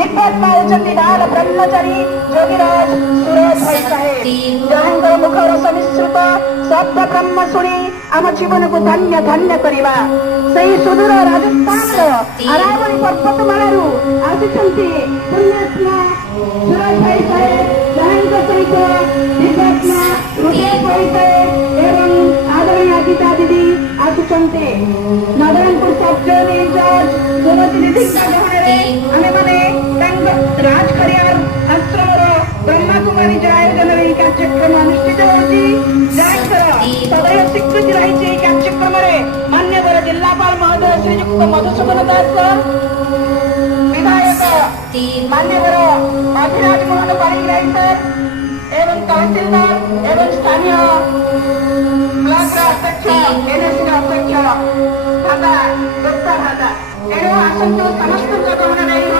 दिव्यात्मा चंदीलाल ब्रह्मचारी जोगीराज सुरज भाई साहेब ଯାହାଙ୍କର ମୁଖର ସମିଶ୍ରିତ ଶବ୍ଦ ବ୍ରହ୍ମ ଶୁଣି ଆମ ଜୀବନକୁ ଧନ୍ୟ ଧନ୍ୟ କରିବା ସେହି ସୁଦୂର ରାଜସ୍ଥାନର ଆରାବଳୀ ପର୍ବତମାଳାରୁ ଆସିଛନ୍ତି ପୁଣ୍ୟାତ୍ମା ସୁରଜ ଭାଇ ସାହେବ ଯାହାଙ୍କ ସହିତ ଦିବ୍ୟାତ୍ମା ହୃଦୟ ପରିଚୟ ଏବଂ ଆଦରଣୀୟ ଗୀତା ଦିଦି ଆସୁଛନ୍ତି ନବରଙ୍ଗପୁର ସବଜୋନ୍ ଇନଚାର୍ଜ ସୁରଜ ଦିଦିଙ୍କ ଗହଣରେ ଆମେମାନେ ତାଙ୍କ ରାଜଖରିଆର ଆଶ୍ରମର ବ୍ରହ୍ମାକୁମାରୀ ଆୟୋଜନରେ ଏହି କାର୍ଯ୍ୟକ୍ରମ ଅନୁଷ୍ଠିତ ହେଉଛି ଯାହାଙ୍କର ସଦୟ ସ୍ୱୀକୃତି ରହିଛି ଏହି କାର୍ଯ୍ୟକ୍ରମରେ ମାନ୍ୟବର ଜିଲ୍ଲାପାଳ ମହୋଦୟ ଶ୍ରୀଯୁକ୍ତ ମଧୁସୂଦନ ଦାସ ବିଧାୟକ ମାନ୍ୟବର ଅଭିରାଜ ମୋହନ ପାଣିଗ୍ରାହୀ ସାର୍ ଏବଂ ତହସିଲଦାର ଏବଂ ସ୍ଥାନୀୟ ବ୍ଲକର ଅଧ୍ୟକ୍ଷ ଏନ୍ଏସିର ଅଧ୍ୟକ୍ଷ ଭାତା ଦତ୍ତା ଭାତା ଏଣୁ ଆସନ୍ତୁ ସମସ୍ତଙ୍କ ଗହଣରେ